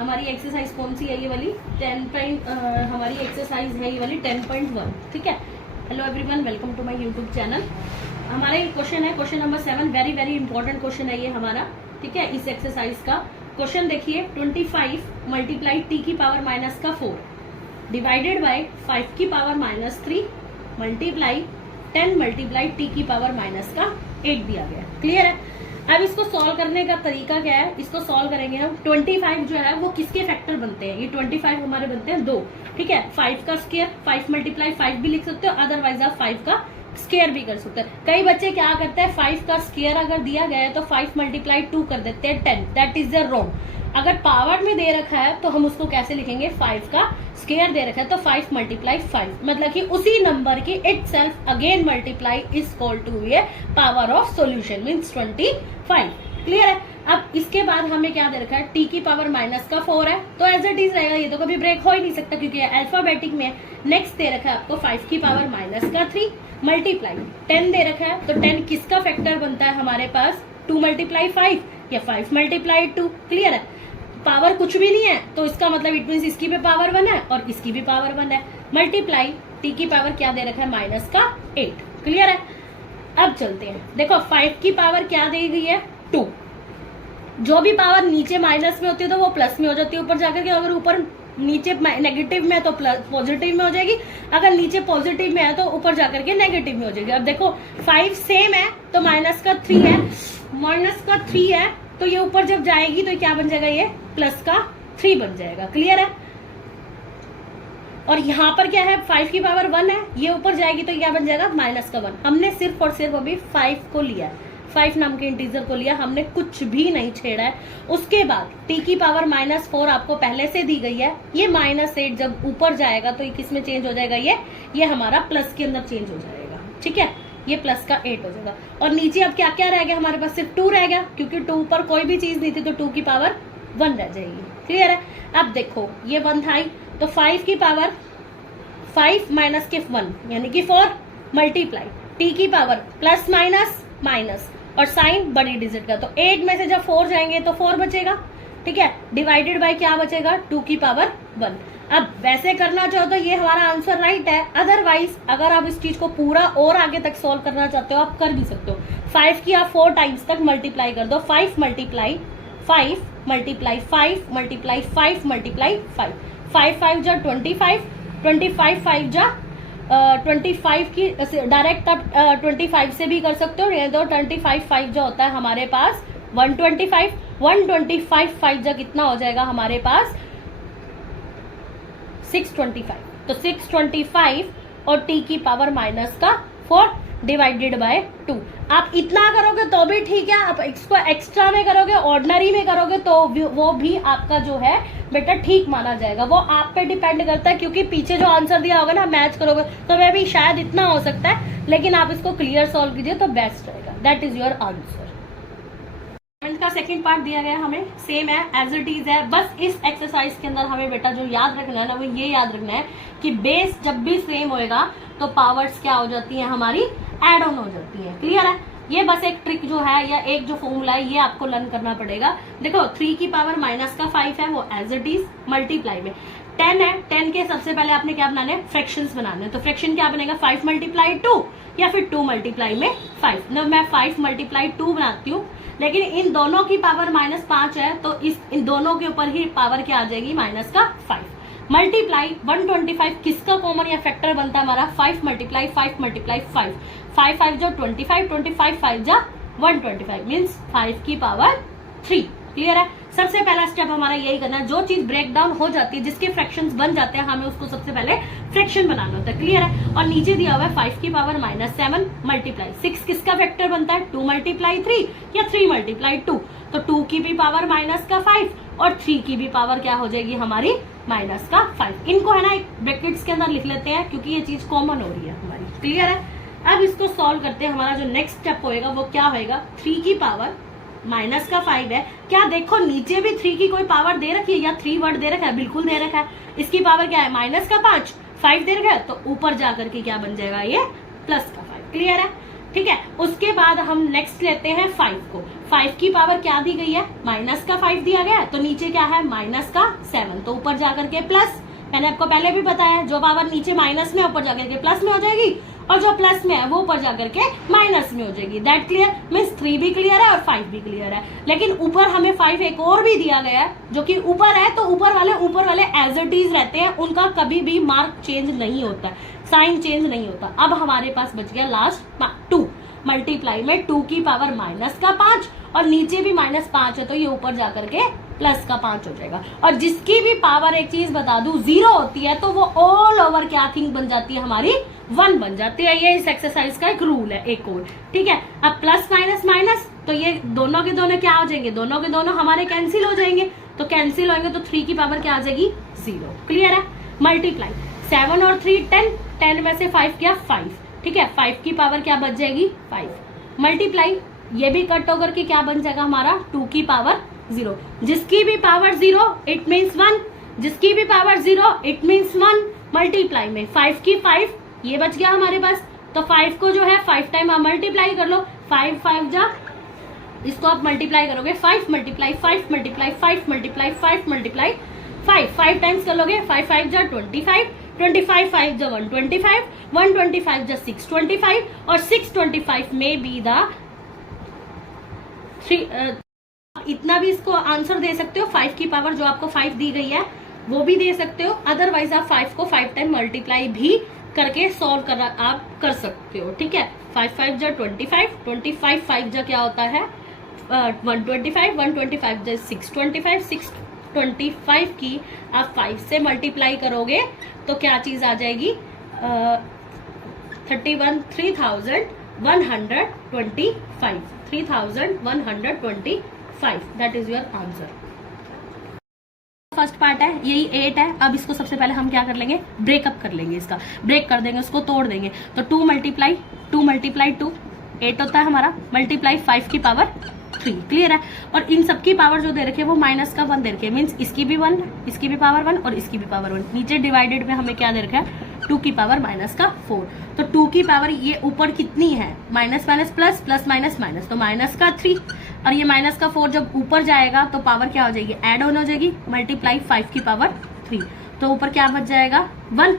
हमारी एक्सरसाइज कौन सी है, ये वाली हमारी एक्सरसाइज है ये वाली 10.1। ठीक है, hello everyone, welcome to my YouTube channel. हमारा ये क्वेश्चन है, question number 7, very very important question है ये हमारा। ठीक है, इस एक्सरसाइज का क्वेश्चन देखिए, 25 मल्टीप्लाई टी की पावर माइनस का 4 डिवाइडेड बाय 5 की power minus 3 multiply 10 multiply T की पावर माइनस का 8 दिया गया। क्लियर है? अब इसको सॉल्व करने का तरीका क्या है, इसको सॉल्व करेंगे हम। 25 जो है वो किसके फैक्टर बनते हैं, ये 25 हमारे बनते हैं 2। ठीक है, 5 का स्क्वायर, 5 मल्टीप्लाई 5 भी लिख सकते हो, अदरवाइज आप 5 का स्क्वायर भी कर सकते हैं। कई बच्चे क्या करते हैं, 5 का स्क्वायर अगर दिया गया है तो 5 मल्टीप्लाई 2 कर देते हैं 10, दैट इज द रॉन्ग। अगर पावर में दे रखा है तो हम उसको कैसे लिखेंगे, 5 का स्क्वायर दे रखा है तो 5 मल्टीप्लाई 5, मतलब कि उसी नंबर की itself again multiply is equal to ये power of solution means 25। Clear है? अब इसके बाद हमें क्या दे रखा है, टी की पावर माइनस का 4 है तो एज इट इज रहेगा, ये तो कभी ब्रेक हो ही नहीं सकता क्योंकि अल्फाबेटिक में। नेक्स्ट दे रखा है आपको 5 की पावर माइनस का 3 मल्टीप्लाई 10 दे रखा है, तो 10 किसका फैक्टर बनता है हमारे पास, 2 मल्टीप्लाई 5 या 5 मल्टीप्लाई 2। क्लियर है? पावर कुछ भी नहीं है तो इसका मतलब इट मीन इसकी भी पावर 1 है और इसकी भी पावर 1 है। मल्टीप्लाई टी की पावर क्या दे रखा है, माइनस का 8। क्लियर है? अब चलते हैं, देखो 5 की पावर क्या दी गई है, 2। जो भी पावर नीचे माइनस में होती है तो वो प्लस में हो जाती है ऊपर जाकर के, अगर ऊपर नीचे नेगेटिव में है तो प्लस पॉजिटिव में हो जाएगी, अगर नीचे पॉजिटिव में है तो ऊपर जाकर के नेगेटिव में हो जाएगी। अब देखो 5 सेम है तो माइनस का 3 है, माइनस का 3 है तो ये ऊपर जब जाएगी तो क्या बन जाएगा, ये प्लस का 3 बन जाएगा। क्लियर है? और यहाँ पर क्या है, 5 की पावर 1 है, ये ऊपर जाएगी तो क्या बन जाएगा, माइनस का 1। हमने सिर्फ और सिर्फ अभी 5 को लिया है, 5 नाम के इंटीजर को लिया, हमने कुछ भी नहीं छेड़ा है। उसके बाद टी की पावर माइनस 4 आपको पहले से दी गई है, ये माइनस 8 जब ऊपर जाएगा तो ये किस में चेंज हो जाएगा, ये हमारा प्लस के अंदर चेंज हो जाएगा। ठीक है, ये प्लस का 8 हो जाएगा। और नीचे अब क्या क्या रह गया हमारे पास, सिर्फ 2 रह गया क्योंकि 2 पर कोई भी चीज नहीं थी तो 2 की पावर 1 रह जाएगी। क्लियर है? अब देखो ये 1 था तो 5 की पावर 5 माइनस के 1 यानी कि 4 मल्टीप्लाई टी की पावर प्लस माइनस माइनस और साइन बड़ी डिजिट का, तो 8 में से जब 4 जाएंगे तो 4 बचेगा। ठीक है, डिवाइडेड बाय क्या बचेगा, 2 की पावर 1। अब वैसे करना चाहो तो ये हमारा आंसर राइट है, अदरवाइज अगर आप इस चीज को पूरा और आगे तक सोल्व करना चाहते हो आप कर भी सकते हो। 5 की आप 4 टाइम्स तक मल्टीप्लाई कर दो, 5 मल्टीप्लाई 5 मल्टीप्लाई 5 मल्टीप्लाई 5 मल्टीप्लाई 5, 5 5 जा 25, 25 5 जा 25 की डायरेक्ट आप 25 से भी कर सकते हो, तो 25 5 जो होता है हमारे पास 125, 125 5 जा कितना हो जाएगा हमारे पास 625, तो 625 और टी की पावर माइनस का 4 डिवाइडेड बाय 2। आप इतना करोगे तो भी ठीक है, आप इसको एक्स्ट्रा में करोगे, ऑर्डिनरी में करोगे तो वो भी आपका जो है बेटा ठीक माना जाएगा। वो आप पे डिपेंड करता है क्योंकि पीछे जो आंसर दिया होगा ना मैच करोगे तो मैं भी शायद इतना हो सकता है, लेकिन आप इसको क्लियर सॉल्व कीजिए तो बेस्ट रहेगा। That is your answer. का सेकंड पार्ट दिया गया हमें सेम है, एज इट इज है। बस इस एक्सरसाइज के अंदर हमें बेटा जो याद रखना है ना वो ये याद रखना है कि बेस जब भी सेम होएगा तो पावर्स क्या हो जाती हैं हमारी, एड ऑन हो जाती है। क्लियर है? ये बस एक ट्रिक जो है या एक जो फॉर्मूला है ये आपको लर्न करना पड़ेगा। देखो 3 की पावर माइनस का 5 है वो एज इट इज, मल्टीप्लाई में 10 है, 10 के सबसे पहले आपने क्या बनाने हैं, फ्रैक्शंस बनाने हैं। तो फ्रैक्शन क्या बनेगा, 5 मल्टीप्लाई 2 या फिर 2 मल्टीप्लाई में 5। ना मैं 5 मल्टीप्लाई 2 बनाती हूँ, लेकिन इन दोनों की पावर माइनस 5 है तो इन दोनों के ऊपर ही पावर क्या आ जाएगी, माइनस का 5। मल्टीप्लाई 125 किसका कॉमन या फैक्टर बनता है हमारा, 5 मल्टीप्लाई 5 मल्टीप्लाई 5, 5 5 जो 25, 25 5 जा 125 मीन्स 5 की पावर 3। क्लियर है? सबसे पहला स्टेप हमारा यही करना है, जो चीज ब्रेक डाउन हो जाती है जिसके फ्रैक्शंस बन जाते हैं हमें उसको सबसे पहले फ्रैक्शन बनाना होता है। क्लियर है? और नीचे दिया हुआ है 5 की पावर माइनस 7 मल्टीप्लाई 6 किसका फैक्टर बनता है, 2 मल्टीप्लाई 3 या 3 मल्टीप्लाई 2, तो 2 की भी पावर माइनस का 5 और 3 की भी पावर क्या हो जाएगी हमारी, माइनस का 5। इनको है ना एक ब्रैकेट्स के अंदर लिख लेते हैं क्योंकि ये चीज कॉमन हो रही है हमारी। क्लियर है? अब इसको सॉल्व करते हैं, हमारा जो नेक्स्ट स्टेप होएगा वो क्या होएगा, 3 की पावर माइनस का 5 है। क्या देखो नीचे भी 3 की कोई पावर दे रखी है या 3 वर्ड दे रखा है, बिल्कुल दे रखा है। इसकी पावर क्या है, माइनस का 5 दे रखा है तो ऊपर जाकर के क्या बन जाएगा, ये प्लस का 5। क्लियर है? ठीक है, उसके बाद हम नेक्स्ट लेते हैं 5 को। 5 की पावर क्या दी गई है, माइनस का 5 दिया गया है, तो नीचे क्या है माइनस का 7, तो ऊपर जाकर के प्लस, मैंने आपको पहले भी बताया जो पावर नीचे माइनस में ऊपर जाकर के प्लस में हो जाएगी, और जो प्लस में है वो ऊपर जाकर के माइनस में हो जाएगी। दैट क्लियर, मीन्स 3 भी क्लियर है और 5 भी क्लियर है। लेकिन ऊपर हमें 5 एक और भी दिया गया है जो कि ऊपर है, तो ऊपर वाले एज इट इज रहते हैं, उनका कभी भी मार्क चेंज नहीं होता, साइन चेंज नहीं होता। अब हमारे पास बच गया लास्ट 2, मल्टीप्लाई में 2 की पावर माइनस का 5 और नीचे भी -5 है, तो ये ऊपर जाकर के प्लस का 5 हो जाएगा। और जिसकी भी पावर, एक चीज बता दूं, 0 होती है तो वो ऑल ओवर क्या थिंग बन जाती है, हमारी 1 बन जाती है। ये इस एक्सरसाइज का एक रूल है एक और, ठीक है। अब प्लस माइनस माइनस, तो ये दोनों के दोनों क्या हो जाएंगे, दोनों के दोनों हमारे कैंसिल हो जाएंगे, तो कैंसिल होंगे तो 3 की पावर क्या आ जाएगी, 0। क्लियर है। मल्टीप्लाई 7 और 3 10, 10 में से 5 क्या 5, ठीक है। 5 की पावर क्या बच जाएगी 5। मल्टीप्लाई ये भी कट होकर के क्या बन जाएगा हमारा 2 की पावर 0। जिसकी भी पावर 0 इट मीन्स 1, जिसकी भी पावर 0 इट मीन्स 1। मल्टीप्लाई में 5 की 5, ये बच गया हमारे पास, तो 5 को जो है 5 टाइम आप मल्टीप्लाई कर लो, 5 5 जा, इसको आप मल्टीप्लाई करोगे 5 multiply 5 multiply 5 multiply 5 multiply 5 times कर लोगे, 5 5 जा 25, 25 5 जा 125, 125 जा 625 और 625 में बी द 3। इतना भी इसको आंसर दे सकते हो, 5 की पावर जो आपको 5 दी गई है वो भी दे सकते हो, अदरवाइज आप 5 को 5 टाइम मल्टीप्लाई भी करके सॉल्व कर आप कर सकते हो, ठीक है। 5 5 जा 25, 25 5 जा क्या होता है 125, 125 जा 625, 625 की आप 5 से मल्टीप्लाई करोगे तो क्या चीज आ जाएगी 3125, that is your answer. First part है, यही 8 है। अब इसको सबसे पहले हम क्या कर लेंगे, ब्रेकअप कर लेंगे, इसका ब्रेक कर देंगे, उसको तोड़ देंगे। तो 2 मल्टीप्लाई 2 8 होता है हमारा, मल्टीप्लाई 5 की पावर 3। क्लियर है। और इन सबकी पावर जो दे रखे वो माइनस का 1 दे रखे, मीन्स इसकी भी 1, इसकी भी पावर 1 और इसकी भी पावर 1। नीचे डिवाइडेड में हमें क्या दे रखा है 2 की पावर माइनस का 4। तो 2 की पावर ये ऊपर कितनी है, minus minus plus, plus minus minus, तो माइनस का 3 और ये माइनस का 4 जब ऊपर जाएगा तो पावर क्या हो जाएगी, ऐड ऑन हो जाएगी, मल्टीप्लाई 5 की पावर 3, तो ऊपर क्या बच जाएगा 1।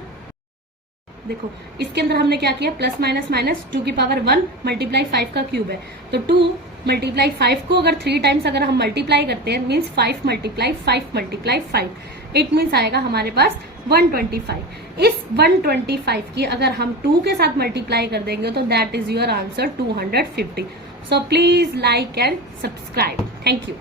देखो इसके अंदर हमने क्या किया, प्लस माइनस माइनस 2 की पावर 1 मल्टीप्लाई 5 का क्यूब है, तो 2 मल्टीप्लाई 5 को अगर 3 टाइम्स अगर हम मल्टीप्लाई करते हैं, means 5 multiply 5 multiply 5, it means आएगा हमारे पास 125। इस 125 की अगर हम 2 के साथ मल्टीप्लाई कर देंगे तो that is your answer 250। So please like and subscribe. Thank you.